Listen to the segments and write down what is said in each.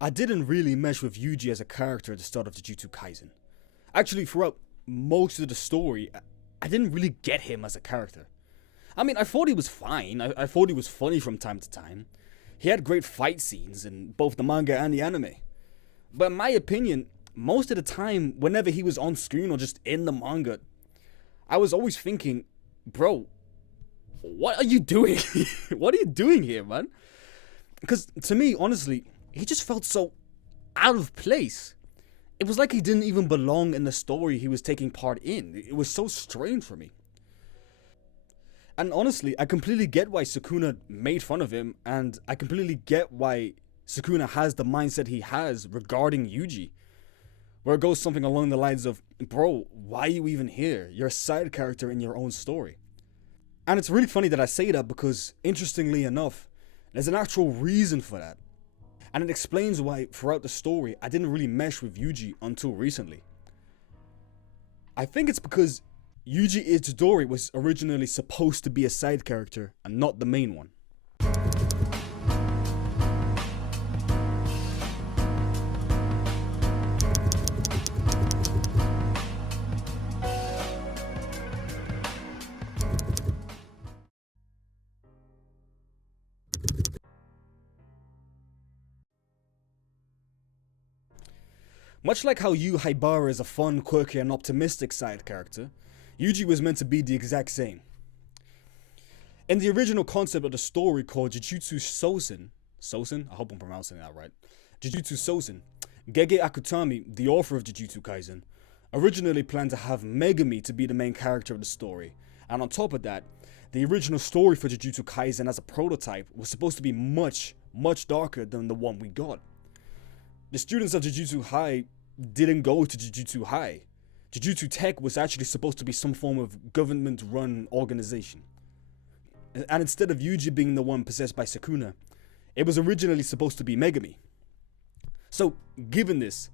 I didn't really mesh with Yuji as a character at the start of Jujutsu Kaisen. Actually, throughout most of the story, I didn't really get him as a character. I mean, I thought he was fine. I thought he was funny from time to time. He had great fight scenes in both the manga and the anime. But in my opinion, most of the time, whenever he was on screen or just in the manga, I was always thinking, bro, what are you doing? What are you doing here, man? Because to me, honestly, he just felt so out of place. It was like he didn't even belong in the story he was taking part in. It was so strange for me. And honestly, I completely get why Sukuna made fun of him, and I completely get why Sukuna has the mindset he has regarding Yuji. Where it goes something along the lines of, bro, why are you even here? You're a side character in your own story. And it's really funny that I say that because, interestingly enough, there's an actual reason for that. And it explains why, throughout the story, I didn't really mesh with Yuji until recently. I think it's because Yuji Itadori was originally supposed to be a side character and not the main one. Much like how Yu Haibara is a fun, quirky, and optimistic side character, Yuji was meant to be the exact same. In the original concept of the story called Jujutsu Sosen, I hope I'm pronouncing that right, Jujutsu Sosen, Gege Akutami, the author of Jujutsu Kaisen, originally planned to have Megumi to be the main character of the story, and on top of that, the original story for Jujutsu Kaisen as a prototype was supposed to be much, much darker than the one we got. The students of Jujutsu High didn't go to Jujutsu High. Jujutsu Tech was actually supposed to be some form of government-run organization. And instead of Yuji being the one possessed by Sukuna, it was originally supposed to be Megumi. So, given this,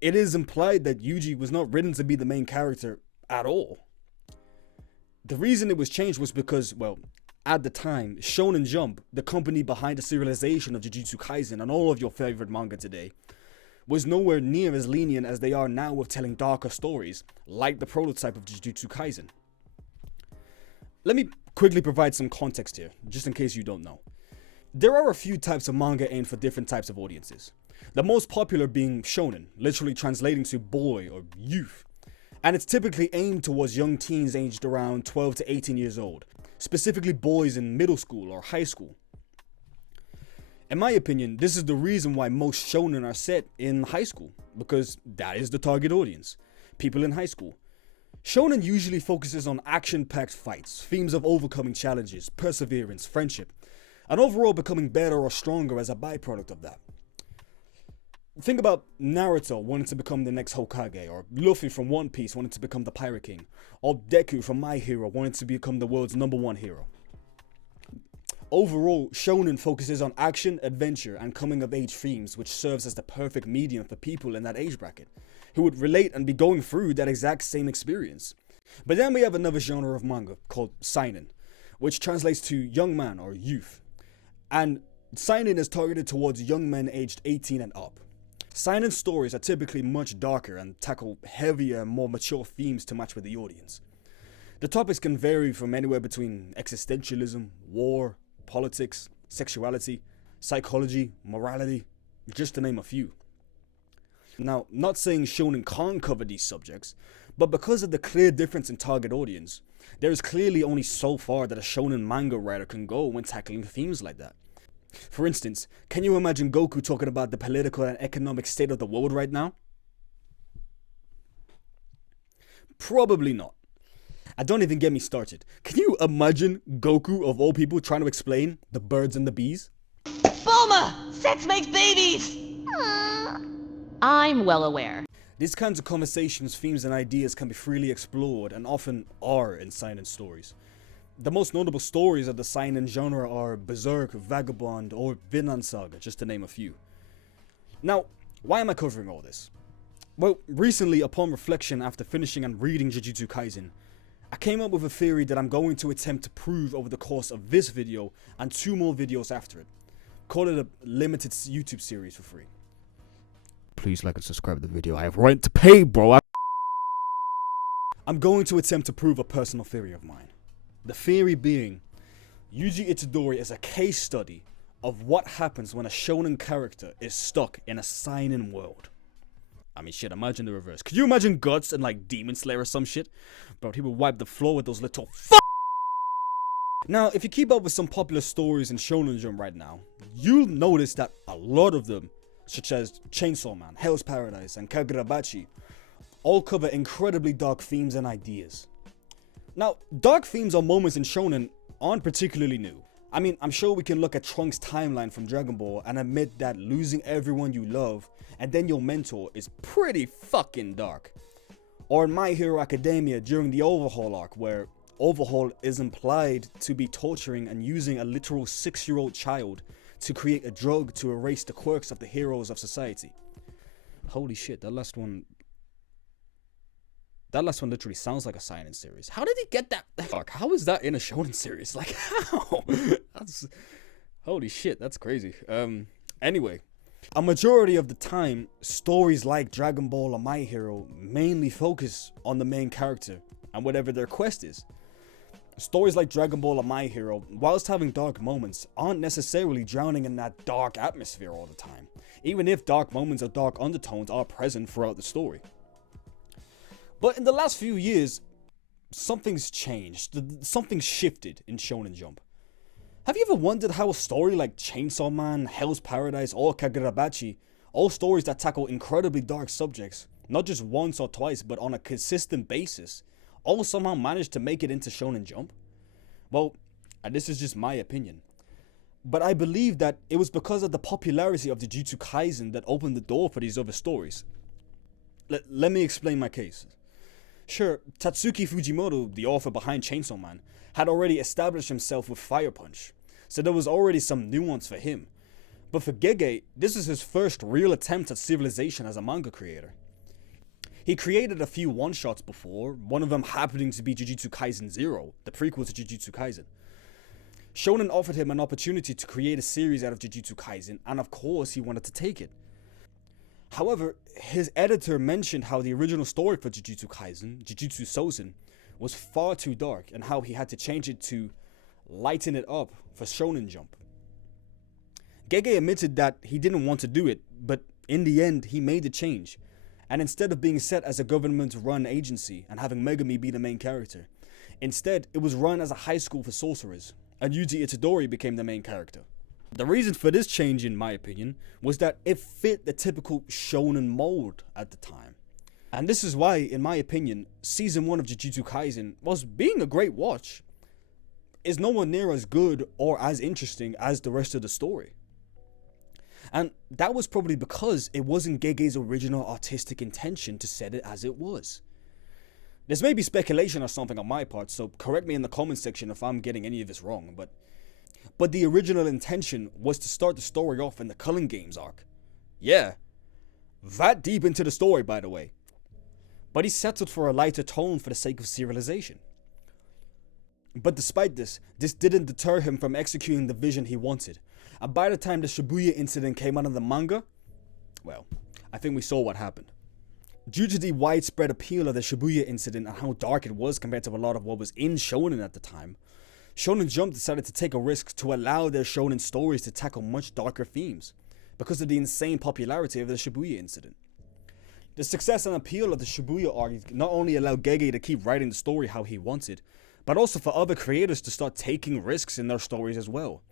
it is implied that Yuji was not written to be the main character at all. The reason it was changed was because, well, at the time, Shonen Jump, the company behind the serialization of Jujutsu Kaisen and all of your favorite manga today, was nowhere near as lenient as they are now with telling darker stories, like the prototype of Jujutsu Kaisen. Let me quickly provide some context here, just in case you don't know. There are a few types of manga aimed for different types of audiences. The most popular being shonen, literally translating to boy or youth. And it's typically aimed towards young teens aged around 12 to 18 years old, specifically boys in middle school or high school. In my opinion, this is the reason why most shonen are set in high school, because that is the target audience, people in high school. Shonen usually focuses on action-packed fights, themes of overcoming challenges, perseverance, friendship, and overall becoming better or stronger as a byproduct of that. Think about Naruto wanting to become the next Hokage, or Luffy from One Piece wanting to become the Pirate King, or Deku from My Hero wanting to become the world's #1 hero. Overall, shonen focuses on action, adventure, and coming-of-age themes, which serves as the perfect medium for people in that age bracket, who would relate and be going through that exact same experience. But then we have another genre of manga called Seinen, which translates to young man or youth. And Seinen is targeted towards young men aged 18 and up. Seinen stories are typically much darker and tackle heavier, more mature themes to match with the audience. The topics can vary from anywhere between existentialism, war, politics, sexuality, psychology, morality, just to name a few. Now, not saying shonen can't cover these subjects, but because of the clear difference in target audience, there is clearly only so far that a shonen manga writer can go when tackling themes like that. For instance, can you imagine Goku talking about the political and economic state of the world right now? Probably not. And don't even get me started. Can you imagine Goku, of all people, trying to explain the birds and the bees? Bulma! Sex makes babies! I'm well aware. These kinds of conversations, themes, and ideas can be freely explored and often are in seinen stories. The most notable stories of the seinen genre are Berserk, Vagabond, or Vinland Saga, just to name a few. Now, why am I covering all this? Well, recently, upon reflection after finishing and reading Jujutsu Kaisen, I came up with a theory that I'm going to attempt to prove over the course of this video and 2 more videos after it. call it a limited YouTube series for free. Please like and subscribe to the video. I have rent to pay, bro. I'm going to attempt to prove a personal theory of mine. The theory being, Yuji Itadori is a case study of what happens when a shonen character is stuck in a seinen world. I mean, shit, imagine the reverse. Could you imagine Guts and like Demon Slayer or some shit? Bro, he would wipe the floor with those little Now, if you keep up with some popular stories in Shonen Jump right now, you'll notice that a lot of them, such as Chainsaw Man, Hell's Paradise, and Kagurabachi, all cover incredibly dark themes and ideas. Now, dark themes or moments in Shonen aren't particularly new. I mean, I'm sure we can look at Trunks' timeline from Dragon Ball and admit that losing everyone you love and then your mentor is pretty fucking dark. Or in My Hero Academia during the Overhaul arc, where Overhaul is implied to be torturing and using a literal 6-year-old child to create a drug to erase the quirks of the heroes of society. Holy shit, that last one literally sounds like a Seinen series. How did he get that? Fuck, how is that in a Shonen series? Like, how? Holy shit, that's crazy. Anyway, a majority of the time, stories like Dragon Ball or My Hero mainly focus on the main character and whatever their quest is. Stories like Dragon Ball or My Hero, whilst having dark moments, aren't necessarily drowning in that dark atmosphere all the time, even if dark moments or dark undertones are present throughout the story. But in the last few years, something's changed. Something's shifted in Shonen Jump. Have you ever wondered how a story like Chainsaw Man, Hell's Paradise, or Kagurabachi, all stories that tackle incredibly dark subjects, not just once or twice, but on a consistent basis, all somehow managed to make it into Shonen Jump? Well, and this is just my opinion, but I believe that it was because of the popularity of the Jujutsu Kaisen that opened the door for these other stories. Let me explain my case. Sure, Tatsuki Fujimoto, the author behind Chainsaw Man, had already established himself with Fire Punch, so there was already some nuance for him. But for Gege, this is his first real attempt at civilization as a manga creator. He created a few one-shots before, one of them happening to be Jujutsu Kaisen 0, the prequel to Jujutsu Kaisen. Shonen offered him an opportunity to create a series out of Jujutsu Kaisen, and of course he wanted to take it. However, his editor mentioned how the original story for Jujutsu Kaisen, Jujutsu Sosen, was far too dark and how he had to change it to lighten it up for Shonen Jump. Gege admitted that he didn't want to do it, but in the end he made the change, and instead of being set as a government-run agency and having Megami be the main character, instead it was run as a high school for sorcerers, and Yuji Itadori became the main character. The reason for this change, in my opinion, was that it fit the typical shonen mold at the time. And this is why, in my opinion, Season 1 of Jujutsu Kaisen, whilst being a great watch, is nowhere near as good or as interesting as the rest of the story. And that was probably because it wasn't Gege's original artistic intention to set it as it was. This may be speculation or something on my part, so correct me in the comment section if I'm getting any of this wrong, but the original intention was to start the story off in the Culling Games arc. Yeah, that deep into the story, by the way. But he settled for a lighter tone for the sake of serialization. But despite this didn't deter him from executing the vision he wanted. And by the time the Shibuya incident came out of the manga, well, I think we saw what happened. Due to the widespread appeal of the Shibuya incident and how dark it was compared to a lot of what was in Shonen at the time, Shonen Jump decided to take a risk to allow their shonen stories to tackle much darker themes because of the insane popularity of the Shibuya incident. The success and appeal of the Shibuya arc not only allowed Gege to keep writing the story how he wanted, but also for other creators to start taking risks in their stories as well.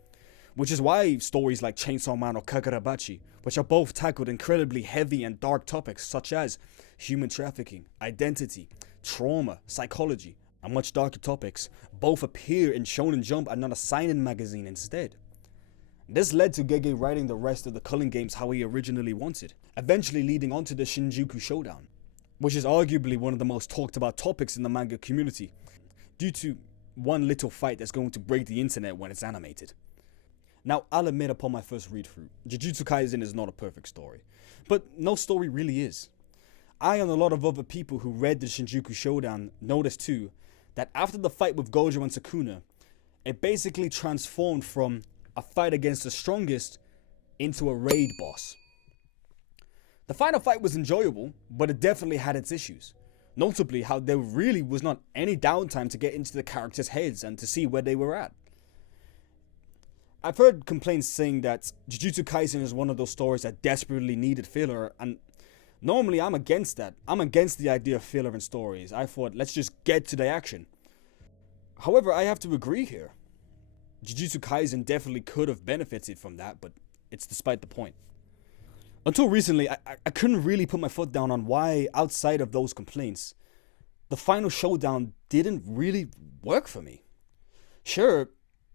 Which is why stories like Chainsaw Man or Kagurabachi, which are both tackled incredibly heavy and dark topics such as human trafficking, identity, trauma, psychology, and much darker topics, both appear in Shonen Jump and not a Seinen magazine instead. This led to Gege writing the rest of the Culling Games how he originally wanted, eventually leading on to the Shinjuku Showdown, which is arguably one of the most talked about topics in the manga community, due to one little fight that's going to break the internet when it's animated. Now, I'll admit upon my first read through, Jujutsu Kaisen is not a perfect story, but no story really is. I and a lot of other people who read the Shinjuku Showdown noticed too, that after the fight with Gojo and Sukuna, it basically transformed from a fight against the strongest into a raid boss. The final fight was enjoyable, but it definitely had its issues. Notably how there really was not any downtime to get into the characters' heads and to see where they were at. I've heard complaints saying that Jujutsu Kaisen is one of those stories that desperately needed filler, and normally I'm against that. I'm against the idea of filler in stories. I thought, let's just get to the action. However, I have to agree here. Jujutsu Kaisen definitely could have benefited from that, but it's despite the point. Until recently, I couldn't really put my foot down on why, outside of those complaints, the final showdown didn't really work for me. Sure,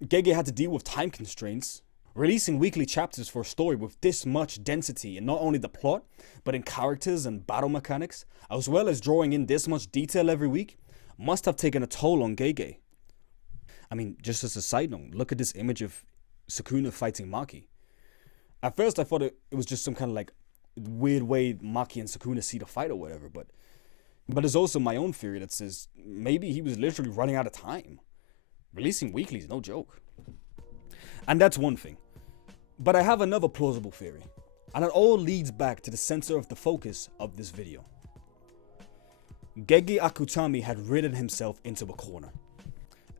Gege had to deal with time constraints. Releasing weekly chapters for a story with this much density in not only the plot, but in characters and battle mechanics, as well as drawing in this much detail every week, must have taken a toll on Gege. I mean, just as a side note, look at this image of Sukuna fighting Maki. At first I thought it was just some kind of like weird way Maki and Sukuna see the fight or whatever, but there's also my own theory that says maybe he was literally running out of time. Releasing weekly is no joke. And that's one thing. But I have another plausible theory, and it all leads back to the center of the focus of this video. Gege Akutami had ridden himself into a corner.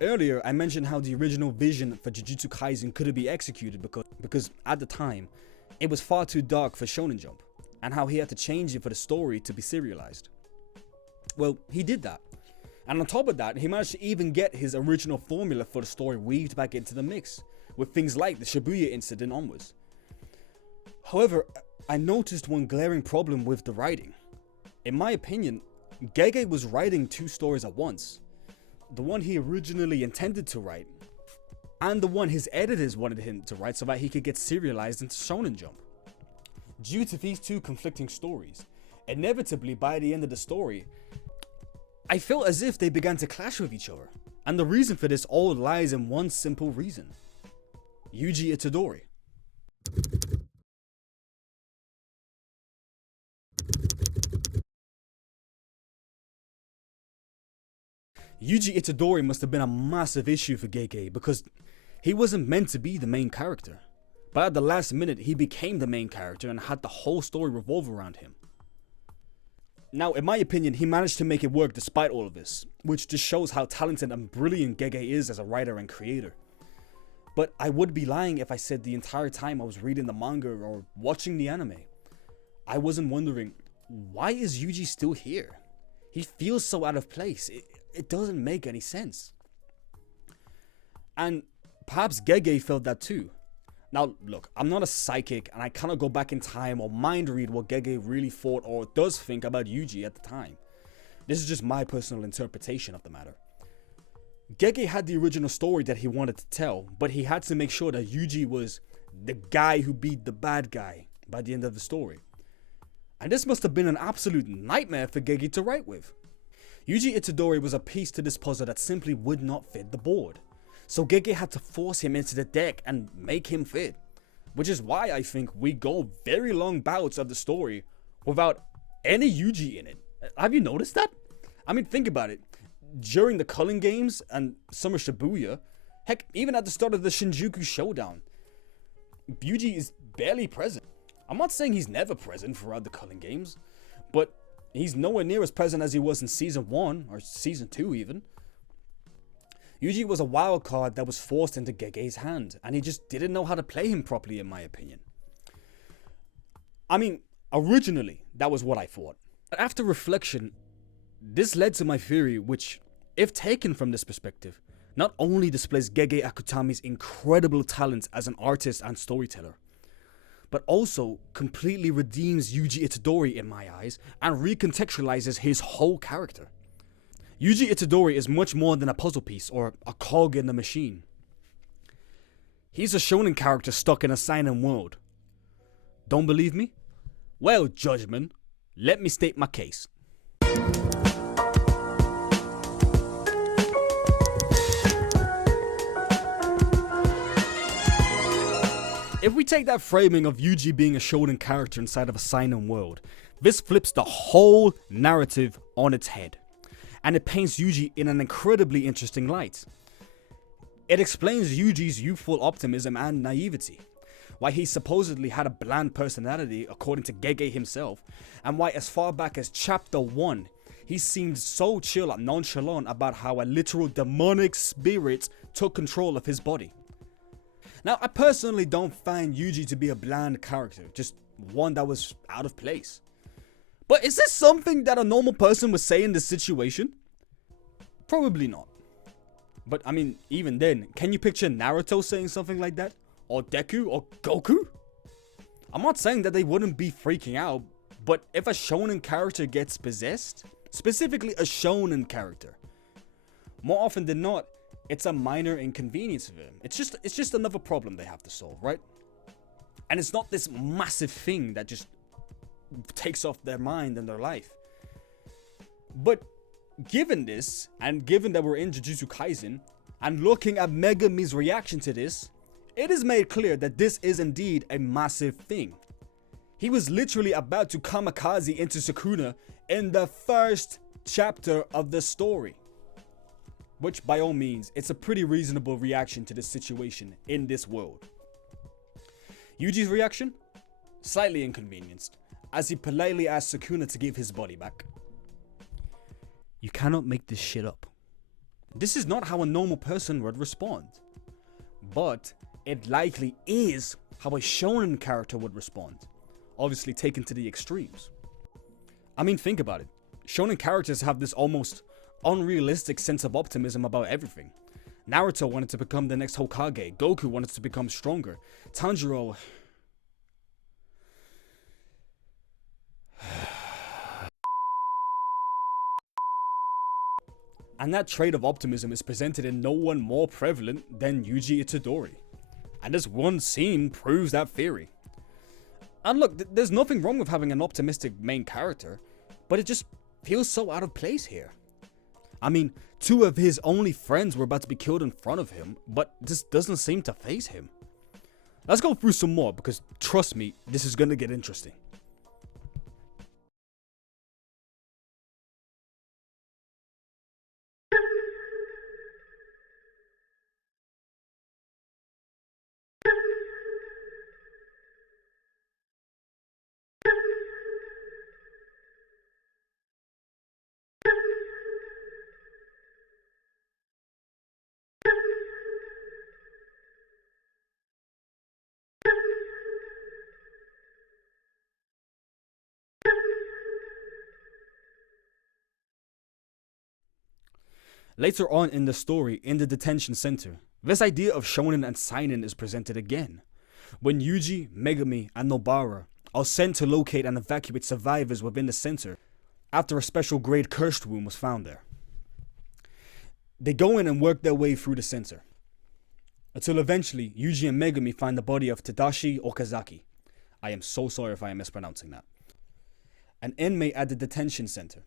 Earlier, I mentioned how the original vision for Jujutsu Kaisen couldn't be executed because at the time, it was far too dark for Shonen Jump, and how he had to change it for the story to be serialized. Well, he did that. And on top of that, he managed to even get his original formula for the story weaved back into the mix, with things like the Shibuya incident onwards. However, I noticed one glaring problem with the writing. In my opinion, Gege was writing two stories at once. The one he originally intended to write, and the one his editors wanted him to write so that he could get serialized into Shonen Jump. Due to these two conflicting stories, inevitably by the end of the story, I felt as if they began to clash with each other, and the reason for this all lies in one simple reason: Yuji Itadori. Yuji Itadori must have been a massive issue for Gege because he wasn't meant to be the main character, but at the last minute he became the main character and had the whole story revolve around him. Now, in my opinion, he managed to make it work despite all of this, which just shows how talented and brilliant Gege is as a writer and creator. But I would be lying if I said the entire time I was reading the manga or watching the anime, I wasn't wondering, why is Yuji still here? He feels so out of place. It doesn't make any sense. And perhaps Gege felt that too. Now look, I'm not a psychic and I cannot go back in time or mind read what Gege really thought or does think about Yuji at the time. This is just my personal interpretation of the matter. Gege had the original story that he wanted to tell, but he had to make sure that Yuji was the guy who beat the bad guy by the end of the story. And this must have been an absolute nightmare for Gege to write with. Yuji Itadori was a piece to this puzzle that simply would not fit the board. So Gege had to force him into the deck and make him fit. Which is why I think we go very long bouts of the story without any Yuji in it. Have you noticed that? I mean, think about it. During the Culling Games and Summer Shibuya, heck, even at the start of the Shinjuku Showdown, Yuji is barely present. I'm not saying he's never present throughout the Culling Games, but he's nowhere near as present as he was in Season 1 or Season 2 even. Yuji was a wild card that was forced into Gege's hand, and he just didn't know how to play him properly, in my opinion. I mean, originally, that was what I thought. But after reflection, this led to my theory, which, if taken from this perspective, not only displays Gege Akutami's incredible talent as an artist and storyteller, but also completely redeems Yuji Itadori in my eyes and recontextualizes his whole character. Yuji Itadori is much more than a puzzle piece or a cog in the machine. He's a shonen character stuck in a seinen world. Don't believe me? Well, judgment, let me state my case. If we take that framing of Yuji being a shonen character inside of a seinen world, this flips the whole narrative on its head, and it paints Yuji in an incredibly interesting light. It explains Yuji's youthful optimism and naivety, why he supposedly had a bland personality according to Gege himself, and why as far back as chapter 1, he seemed so chill and nonchalant about how a literal demonic spirit took control of his body. Now, I personally don't find Yuji to be a bland character, just one that was out of place. But is this something that a normal person would say in this situation? Probably not. But I mean, even then, can you picture Naruto saying something like that? Or Deku? Or Goku? I'm not saying that they wouldn't be freaking out, but if a shonen character gets possessed, specifically a shonen character, more often than not, it's a minor inconvenience for them. It's just another problem they have to solve, right? And it's not this massive thing that just takes off their mind and their life. But given this, and given that we're in Jujutsu Kaisen, and looking at Megami's reaction to this, it is made clear that this is indeed a massive thing. He was literally about to kamikaze into Sukuna in the first chapter of the story. Which, by all means, it's a pretty reasonable reaction to this situation in this world. Yuji's reaction? Slightly inconvenienced, as he politely asked Sukuna to give his body back. You cannot make this shit up. This is not how a normal person would respond. But it likely is how a shonen character would respond. Obviously taken to the extremes. I mean, think about it. Shonen characters have this almost unrealistic sense of optimism about everything. Naruto wanted to become the next Hokage. Goku wanted to become stronger. Tanjiro... And that trait of optimism is presented in no one more prevalent than Yuji Itadori. And this one scene proves that theory. And look, there's nothing wrong with having an optimistic main character, but it just feels so out of place here. I mean, 2 of his only friends were about to be killed in front of him, but this doesn't seem to faze him. Let's go through some more, because trust me, this is gonna get interesting. Later on in the story, in the detention center, this idea of Shonen and Seinen is presented again, when Yuji, Megami, and Nobara are sent to locate and evacuate survivors within the center after a special grade cursed wound was found there. They go in and work their way through the center, until eventually Yuji and Megami find the body of Tadashi Okazaki. I am so sorry if I am mispronouncing that. An inmate at the detention center.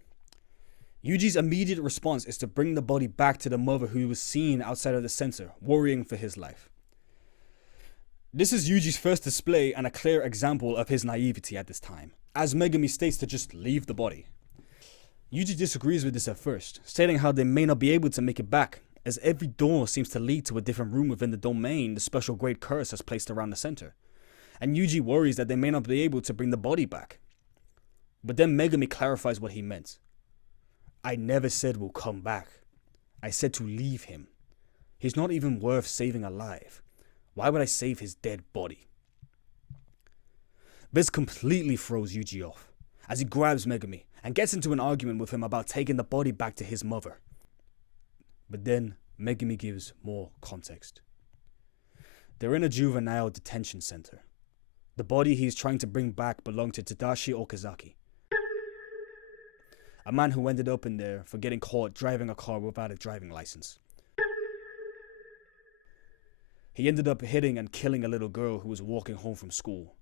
Yuji's immediate response is to bring the body back to the mother who was seen outside of the center, worrying for his life. This is Yuji's first display and a clear example of his naivety at this time, as Megami states to just leave the body. Yuji disagrees with this at first, stating how they may not be able to make it back, as every door seems to lead to a different room within the domain the special great curse has placed around the center, and Yuji worries that they may not be able to bring the body back. But then Megami clarifies what he meant. I never said we'll come back. I said to leave him. He's not even worth saving alive. Why would I save his dead body? This completely throws Yuji off, as he grabs Megami and gets into an argument with him about taking the body back to his mother. But then Megami gives more context. They're in a juvenile detention center. The body he's trying to bring back belonged to Tadashi Okazaki, a man who ended up in there for getting caught driving a car without a driving license. He ended up hitting and killing a little girl who was walking home from school.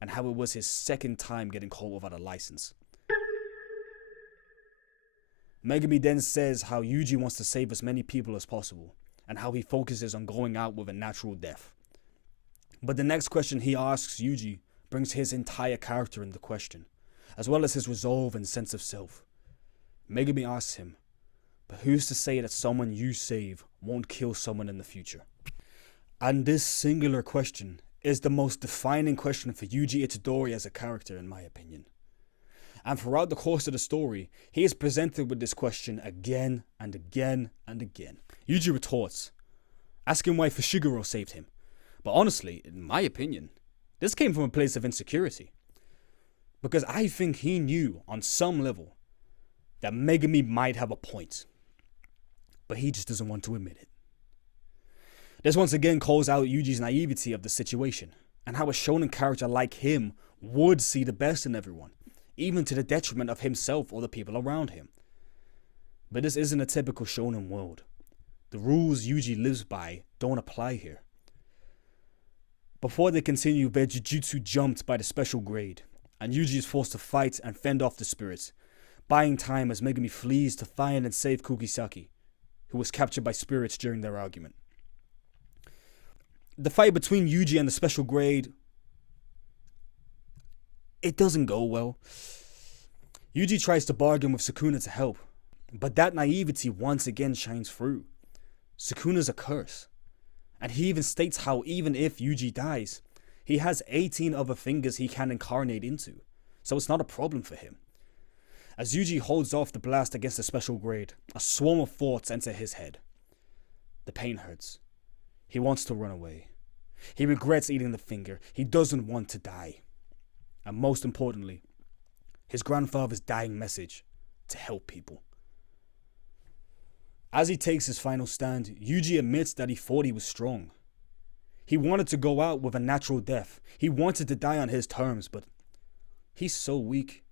And how it was his second time getting caught without a license. Megami then says how Yuji wants to save as many people as possible, and how he focuses on going out with a natural death. But the next question he asks Yuji brings his entire character into question, as well as his resolve and sense of self. Megami asks him, but who's to say that someone you save won't kill someone in the future? And this singular question is the most defining question for Yuji Itadori as a character, in my opinion. And throughout the course of the story, he is presented with this question again and again and again. Yuji retorts, asking why Fushiguro saved him. But honestly, in my opinion, this came from a place of insecurity. Because I think he knew on some level that Megumi might have a point. But he just doesn't want to admit it. This once again calls out Yuji's naivety of the situation, and how a shonen character like him would see the best in everyone, even to the detriment of himself or the people around him. But this isn't a typical shonen world. The rules Yuji lives by don't apply here. Before they continue, their jujutsu jumped by the special grade, and Yuji is forced to fight and fend off the spirits, buying time as Megumi flees to find and save Kugisaki, who was captured by spirits during their argument. The fight between Yuji and the special grade, it doesn't go well. Yuji tries to bargain with Sukuna to help, but that naivety once again shines through. Sukuna's a curse, and he even states how even if Yuji dies, he has 18 other fingers he can incarnate into, so it's not a problem for him. As Yuji holds off the blast against the special grade, a swarm of thoughts enter his head. The pain hurts. He wants to run away. He regrets eating the finger. He doesn't want to die. And most importantly, his grandfather's dying message to help people. As he takes his final stand, Yuji admits that he thought he was strong. He wanted to go out with a natural death. He wanted to die on his terms, but he's so weak.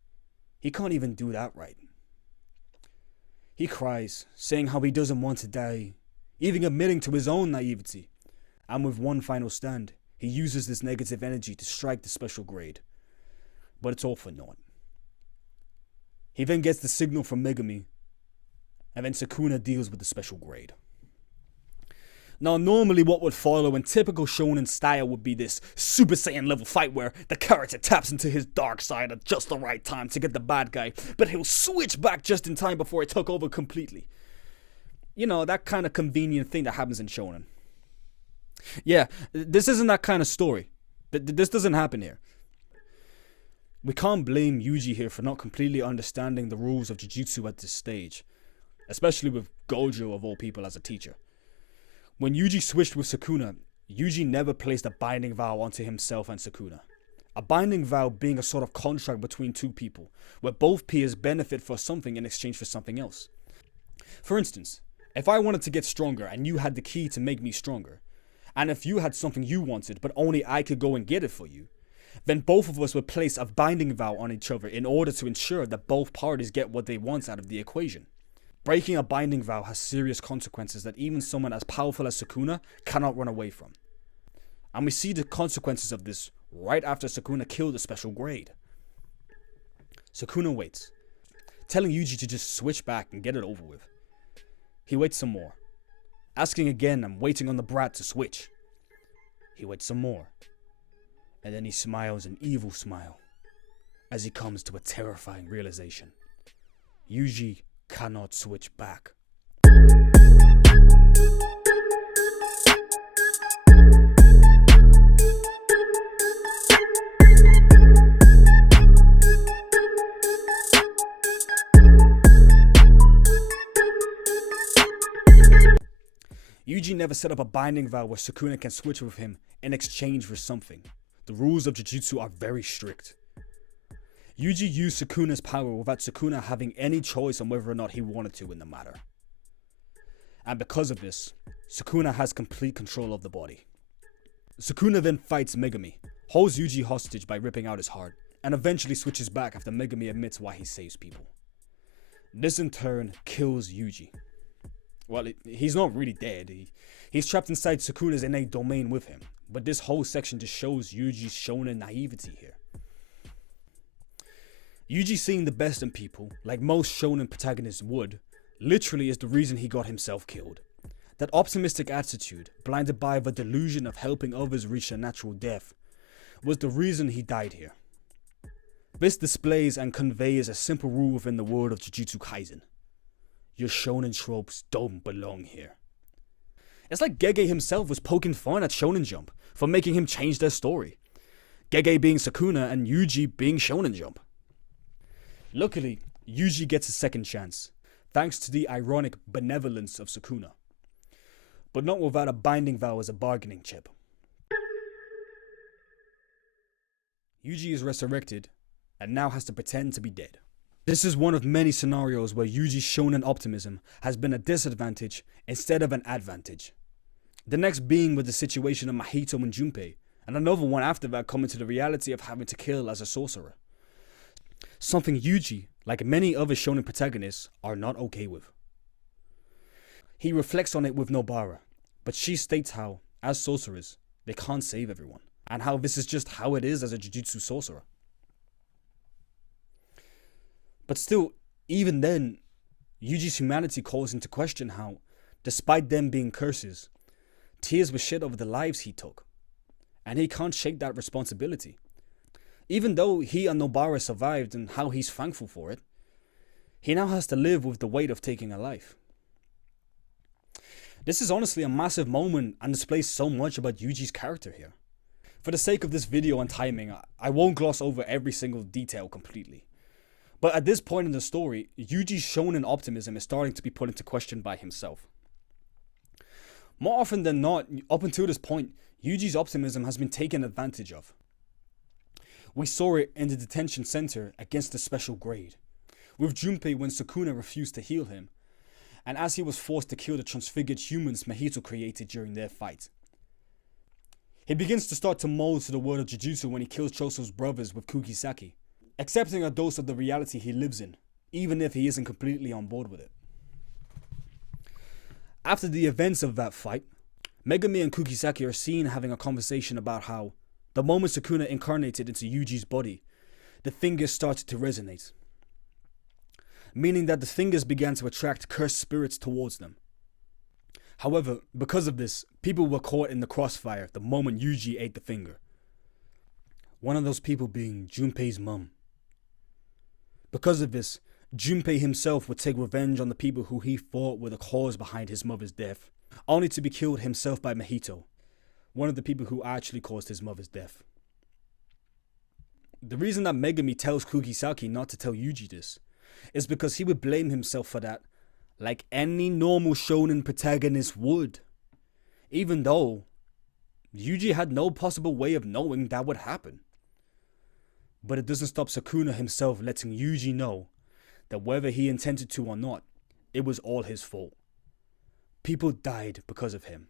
He can't even do that right. He cries, saying how he doesn't want to die, even admitting to his own naivety. And with one final stand, he uses this negative energy to strike the special grade. But it's all for naught. He then gets the signal from Megumi, and then Sukuna deals with the special grade. Now, normally what would follow in typical shonen style would be this Super Saiyan level fight where the character taps into his dark side at just the right time to get the bad guy, but he'll switch back just in time before it took over completely. You know, that kind of convenient thing that happens in shonen. Yeah, this isn't that kind of story. This doesn't happen here. We can't blame Yuji here for not completely understanding the rules of Jujutsu at this stage, especially with Gojo of all people as a teacher. When Yuji switched with Sukuna, Yuji never placed a binding vow onto himself and Sukuna. A binding vow being a sort of contract between two people, where both peers benefit for something in exchange for something else. For instance, if I wanted to get stronger and you had the key to make me stronger, and if you had something you wanted but only I could go and get it for you, then both of us would place a binding vow on each other in order to ensure that both parties get what they want out of the equation. Breaking a binding vow has serious consequences that even someone as powerful as Sukuna cannot run away from. And we see the consequences of this right after Sukuna killed the special grade. Sukuna waits, telling Yuji to just switch back and get it over with. He waits some more, asking again and waiting on the brat to switch. He waits some more, and then he smiles an evil smile as he comes to a terrifying realization. Yuji cannot switch back. Yuji never set up a binding vow where Sukuna can switch with him in exchange for something. The rules of Jujutsu are very strict. Yuji used Sukuna's power without Sukuna having any choice on whether or not he wanted to in the matter. And because of this, Sukuna has complete control of the body. Sukuna then fights Megumi, holds Yuji hostage by ripping out his heart, and eventually switches back after Megumi admits why he saves people. This in turn kills Yuji. Well, he's not really dead. He's trapped inside Sukuna's innate domain with him, but this whole section just shows Yuji's shonen naivety here. Yuji seeing the best in people, like most shonen protagonists would, literally is the reason he got himself killed. That optimistic attitude, blinded by the delusion of helping others reach a natural death, was the reason he died here. This displays and conveys a simple rule within the world of Jujutsu Kaisen. Your shonen tropes don't belong here. It's like Gege himself was poking fun at Shonen Jump for making him change their story. Gege being Sukuna and Yuji being Shonen Jump. Luckily, Yuji gets a second chance, thanks to the ironic benevolence of Sukuna, but not without a binding vow as a bargaining chip. Yuji is resurrected and now has to pretend to be dead. This is one of many scenarios where Yuji's shonen optimism has been a disadvantage instead of an advantage. The next being with the situation of Mahito and Junpei, and another one after that coming to the reality of having to kill as a sorcerer. Something Yuji, like many other shonen protagonists, are not okay with. He reflects on it with Nobara, but she states how, as sorcerers, they can't save everyone, and how this is just how it is as a Jujutsu sorcerer. But still, even then, Yuji's humanity calls into question how, despite them being curses, tears were shed over the lives he took, and he can't shake that responsibility. Even though he and Nobara survived and how he's thankful for it, he now has to live with the weight of taking a life. This is honestly a massive moment and displays so much about Yuji's character here. For the sake of this video and timing, I won't gloss over every single detail completely. But at this point in the story, Yuji's shonen optimism is starting to be put into question by himself. More often than not, up until this point, Yuji's optimism has been taken advantage of. We saw it in the detention center against the special grade, with Junpei when Sukuna refused to heal him, and as he was forced to kill the transfigured humans Mahito created during their fight. He begins to start to mold to the world of Jujutsu when he kills Choso's brothers with Kugisaki, accepting a dose of the reality he lives in, even if he isn't completely on board with it. After the events of that fight, Megumi and Kugisaki are seen having a conversation about how, the moment Sukuna incarnated into Yuji's body, the fingers started to resonate, meaning that the fingers began to attract cursed spirits towards them. However, because of this, people were caught in the crossfire the moment Yuji ate the finger. One of those people being Junpei's mum. Because of this, Junpei himself would take revenge on the people who he thought were the cause behind his mother's death, only to be killed himself by Mahito, one of the people who actually caused his mother's death. The reason that Megumi tells Kugisaki not to tell Yuji this is because he would blame himself for that, like any normal shonen protagonist would, even though Yuji had no possible way of knowing that would happen. But it doesn't stop Sukuna himself letting Yuji know that whether he intended to or not, it was all his fault. People died because of him.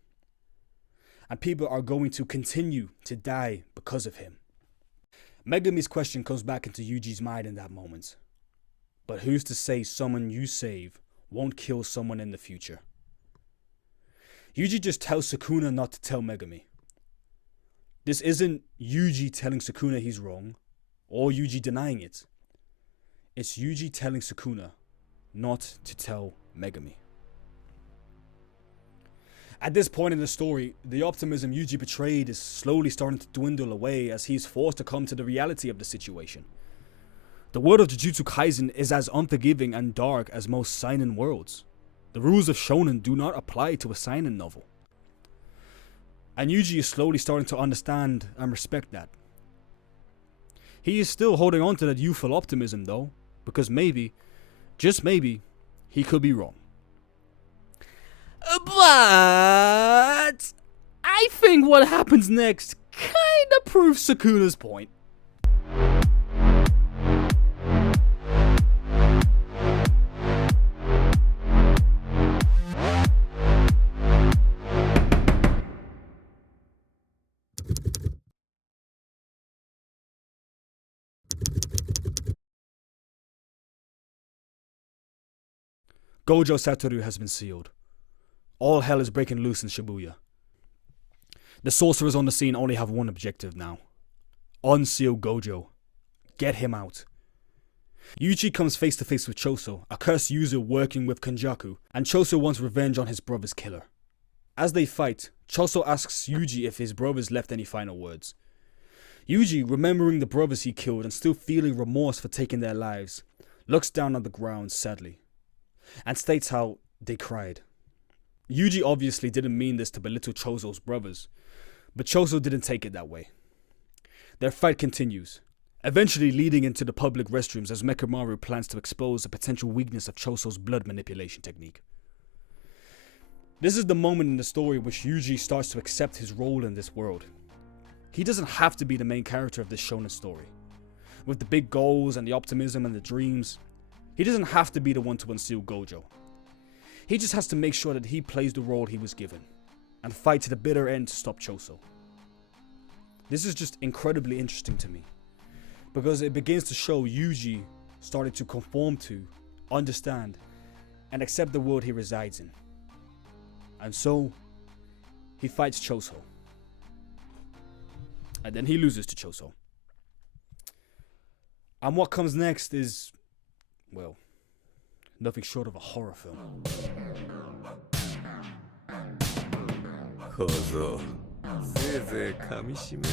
And people are going to continue to die because of him. Megumi's question comes back into Yuji's mind in that moment. But who's to say someone you save won't kill someone in the future? Yuji just tells Sukuna not to tell Megumi. This isn't Yuji telling Sukuna he's wrong, or Yuji denying it. It's Yuji telling Sukuna not to tell Megumi. At this point in the story, the optimism Yuji betrayed is slowly starting to dwindle away as he's forced to come to the reality of the situation. The world of Jujutsu Kaisen is as unforgiving and dark as most seinen worlds. The rules of shonen do not apply to a seinen novel. And Yuji is slowly starting to understand and respect that. He is still holding on to that youthful optimism though, because maybe, just maybe, he could be wrong. But I think what happens next kinda proves Sukuna's point. Gojo Satoru has been sealed. All hell is breaking loose in Shibuya. The sorcerers on the scene only have one objective now. Unseal Gojo. Get him out. Yuji comes face to face with Choso, a cursed user working with Kenjaku, and Choso wants revenge on his brother's killer. As they fight, Choso asks Yuji if his brothers left any final words. Yuji, remembering the brothers he killed and still feeling remorse for taking their lives, looks down on the ground sadly, and states how they cried. Yuji obviously didn't mean this to belittle Choso's brothers, but Choso didn't take it that way. Their fight continues, eventually leading into the public restrooms as Mechamaru plans to expose the potential weakness of Choso's blood manipulation technique. This is the moment in the story which Yuji starts to accept his role in this world. He doesn't have to be the main character of this shonen story. With the big goals and the optimism and the dreams, he doesn't have to be the one to unseal Gojo. He just has to make sure that he plays the role he was given, and fight to the bitter end to stop Choso. This is just incredibly interesting to me, because it begins to show Yuji starting to conform to, understand, and accept the world he resides in. And so, he fights Choso. And then he loses to Choso. And what comes next is, well, nothing short of a horror film. 小僧せいぜい噛みしめろ。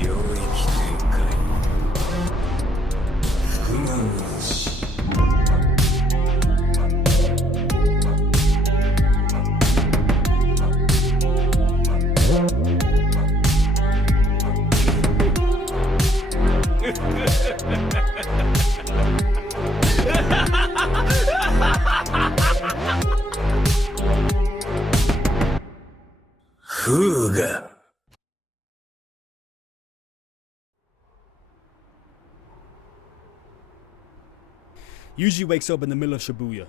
領域展開福間し風が Yuji wakes up in the middle of Shibuya,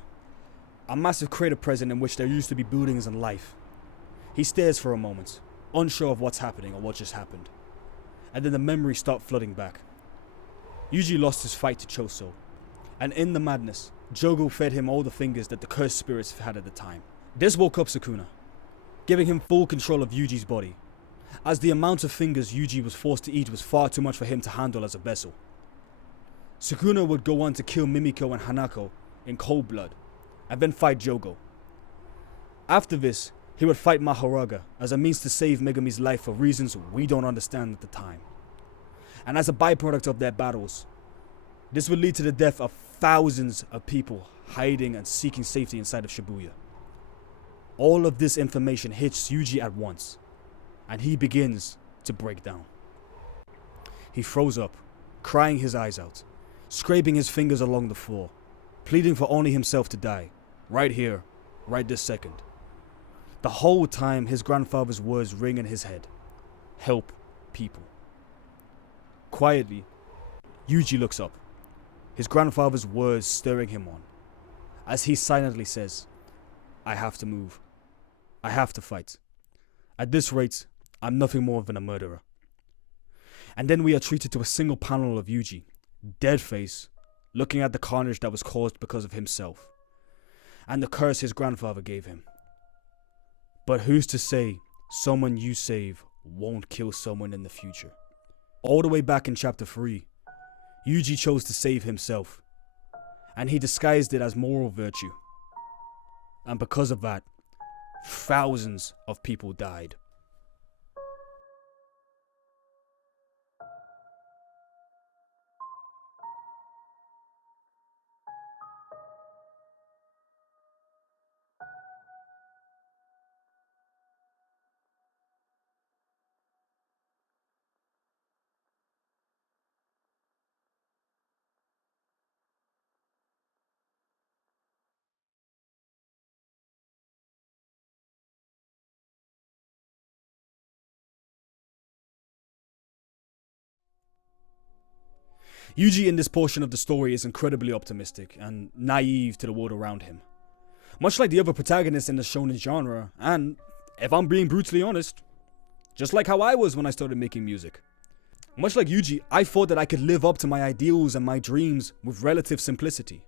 a massive crater present in which there used to be buildings and life. He stares for a moment, unsure of what's happening or what just happened, and then the memories start flooding back. Yuji lost his fight to Choso, and in the madness, Jogo fed him all the fingers that the cursed spirits had at the time. This woke up Sukuna, giving him full control of Yuji's body, as the amount of fingers Yuji was forced to eat was far too much for him to handle as a vessel. Sukuna would go on to kill Mimiko and Hanako in cold blood, and then fight Jogo. After this, he would fight Mahoraga as a means to save Megami's life for reasons we don't understand at the time. And as a byproduct of their battles, this would lead to the death of thousands of people hiding and seeking safety inside of Shibuya. All of this information hits Yuji at once, and he begins to break down. He froze up, crying his eyes out, scraping his fingers along the floor, pleading for only himself to die, right here, right this second. The whole time his grandfather's words ring in his head. Help people. Quietly, Yuji looks up, his grandfather's words stirring him on, as he silently says, I have to move. I have to fight. At this rate, I'm nothing more than a murderer. And then we are treated to a single panel of Yuji, dead face, looking at the carnage that was caused because of himself, and the curse his grandfather gave him. But who's to say someone you save won't kill someone in the future? All the way back in chapter 3, Yuji chose to save himself, and he disguised it as moral virtue. And because of that, thousands of people died. Yuji in this portion of the story is incredibly optimistic and naive to the world around him. Much like the other protagonists in the shonen genre, and, if I'm being brutally honest, just like how I was when I started making music. Much like Yuji, I thought that I could live up to my ideals and my dreams with relative simplicity.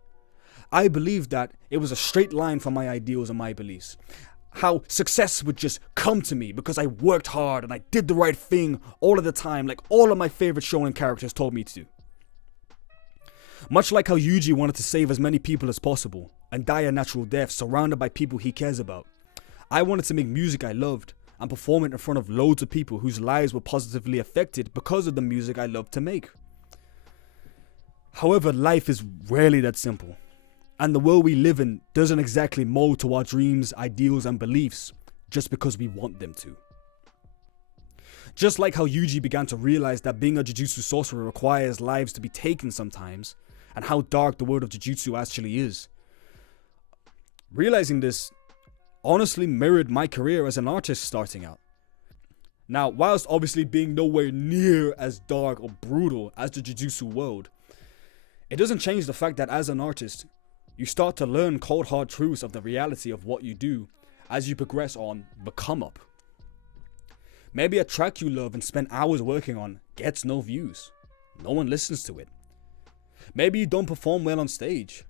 I believed that it was a straight line from my ideals and my beliefs. How success would just come to me because I worked hard and I did the right thing all of the time, like all of my favorite shonen characters told me to do. Much like how Yuji wanted to save as many people as possible and die a natural death surrounded by people he cares about, I wanted to make music I loved and perform it in front of loads of people whose lives were positively affected because of the music I loved to make. However, life is rarely that simple. And the world we live in doesn't exactly mold to our dreams, ideals, and beliefs just because we want them to. Just like how Yuji began to realize that being a Jujutsu sorcerer requires lives to be taken sometimes, and how dark the world of Jujutsu actually is. Realizing this honestly mirrored my career as an artist starting out. Now, whilst obviously being nowhere near as dark or brutal as the Jujutsu world, it doesn't change the fact that as an artist, you start to learn cold hard truths of the reality of what you do as you progress on the come up. Maybe a track you love and spend hours working on gets no views. No one listens to it. Maybe you don't perform well on stage.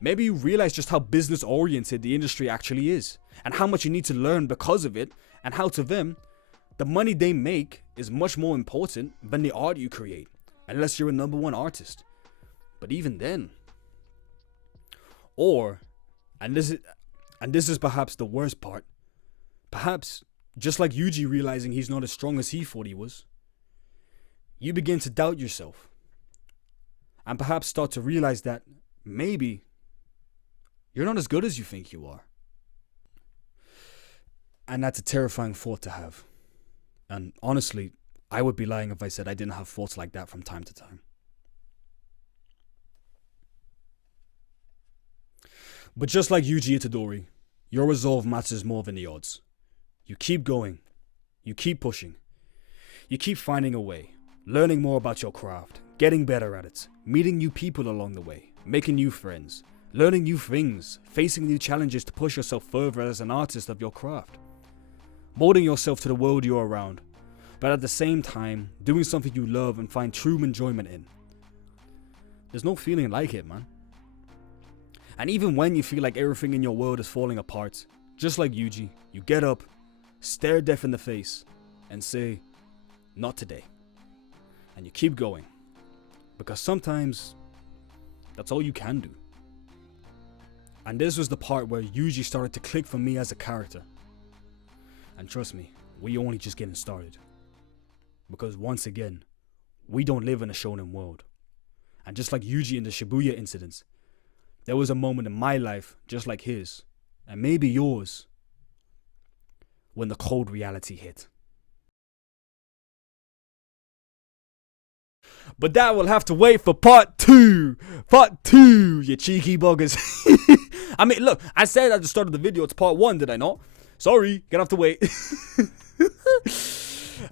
Maybe you realize just how business oriented the industry actually is, and how much you need to learn because of it, and how to them, the money they make is much more important than the art you create, unless you're a #1 artist. But even then, or, and this is perhaps the worst part, perhaps just like Yuji realizing he's not as strong as he thought he was, you begin to doubt yourself, and perhaps start to realize that maybe you're not as good as you think you are. And that's a terrifying thought to have. And honestly, I would be lying if I said I didn't have thoughts like that from time to time. But just like Yuji Itadori, your resolve matters more than the odds. You keep going. You keep pushing. You keep finding a way, learning more about your craft, getting better at it, meeting new people along the way, making new friends, learning new things, facing new challenges to push yourself further as an artist of your craft. Molding yourself to the world you're around, but at the same time, doing something you love and find true enjoyment in. There's no feeling like it, man. And even when you feel like everything in your world is falling apart, just like Yuji, you get up, stare death in the face, and say, not today. And you keep going. Because sometimes, that's all you can do. And this was the part where Yuji started to click for me as a character. And trust me, we only just getting started. Because once again, we don't live in a shonen world. And just like Yuji in the Shibuya incidents, there was a moment in my life, just like his, and maybe yours, when the cold reality hit. But that will have to wait for part 2. Part 2, you cheeky buggers. I mean, look, I said at the start of the video, it's part 1, did I not? Sorry, gonna have to wait.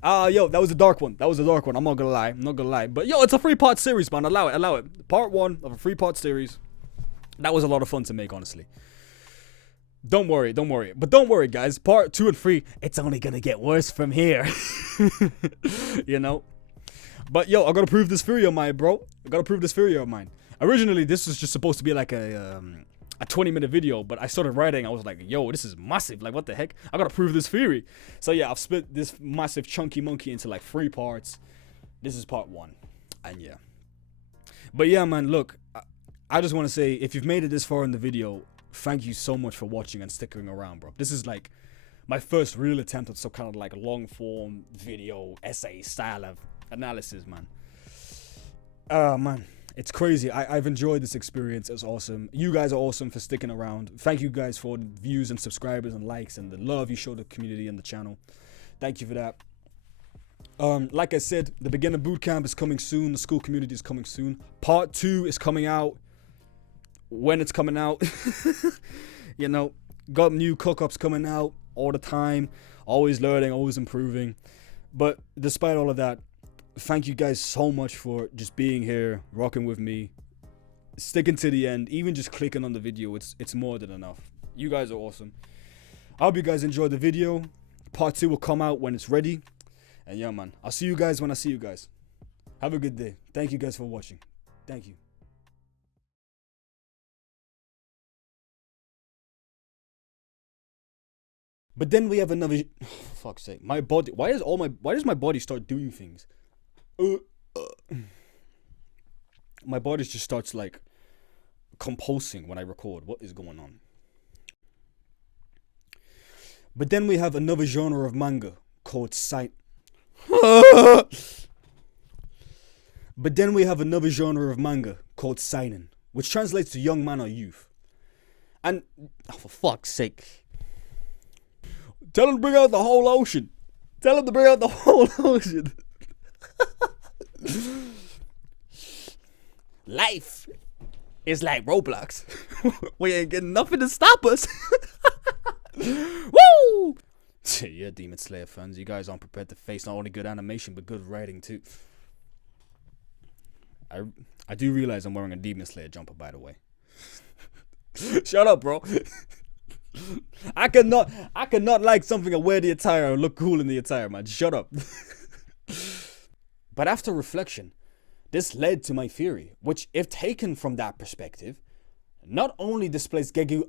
Yo, that was a dark one. I'm not gonna lie. But yo, it's a 3-part series, man. Allow it. Part 1 of a 3-part series. That was a lot of fun to make, honestly. Don't worry. But don't worry, guys. Part 2 and 3, it's only gonna get worse from here. You know? But yo, I gotta prove this theory of mine, bro. Originally, this was just supposed to be like a 20-minute video, but I started writing. I was like, yo, this is massive. Like, what the heck? I gotta prove this theory. So yeah, I've split this massive chunky monkey into like 3 parts. This is part 1. And yeah. But yeah, man, look, I just want to say, if you've made it this far in the video, thank you so much for watching and sticking around, bro. This is like my first real attempt at some kind of like long form video essay style of analysis, man. Man, it's crazy. I've enjoyed this experience. It's awesome. You guys are awesome for sticking around. Thank you guys for the views and subscribers and likes and the love you show the community and the channel. Thank you for that. Like I said, the Beginner Bootcamp is coming soon. The school community is coming soon. Part 2 is coming out when it's coming out. You know, got new cook-ups coming out all the time. Always learning, always improving. But despite all of that, thank you guys so much for just being here, rocking with me, sticking to the end, even just clicking on the video. It's more than enough. You guys are awesome. I hope you guys enjoyed the video. Part 2 will come out when it's ready. And yeah, man, I'll see you guys when I see you guys. Have a good day. Thank you guys for watching. Thank you. But then we have another. Fuck's sake, my body. Why does my body start doing things? My body just starts like compulsing when I record. What is going on? But then we have another genre of manga called Seinen. But then we have another genre of manga called Seinen, which translates to young man or youth. And, oh, for fuck's sake. Tell him to bring out the whole ocean. Tell him to bring out the whole ocean. Life is like Roblox. We ain't getting nothing to stop us. Woo! Yeah, Demon Slayer fans, you guys aren't prepared to face not only good animation but good writing too. I do realize I'm wearing a Demon Slayer jumper, by the way. Shut up, bro. I cannot like something and wear the attire and look cool in the attire, man. Shut up. But after reflection, this led to my theory, which, if taken from that perspective, not only displays Geku,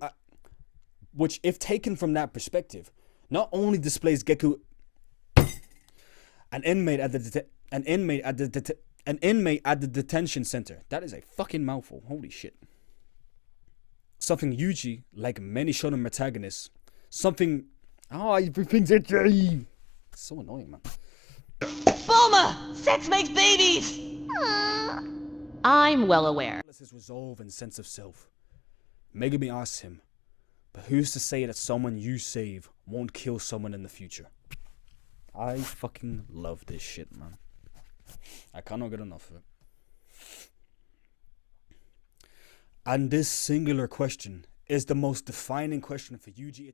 an inmate at the detention center. That is a fucking mouthful. Holy shit. Something Yuji, like many shonen protagonists, everything's itchy. It's so annoying, man. Bulma! Sex makes babies! I'm well aware. His resolve and sense of self. Megumi asks him, but who's to say that someone you save won't kill someone in the future? I fucking love this shit, man. I cannot get enough of it. And this singular question is the most defining question for Yuji Itadori.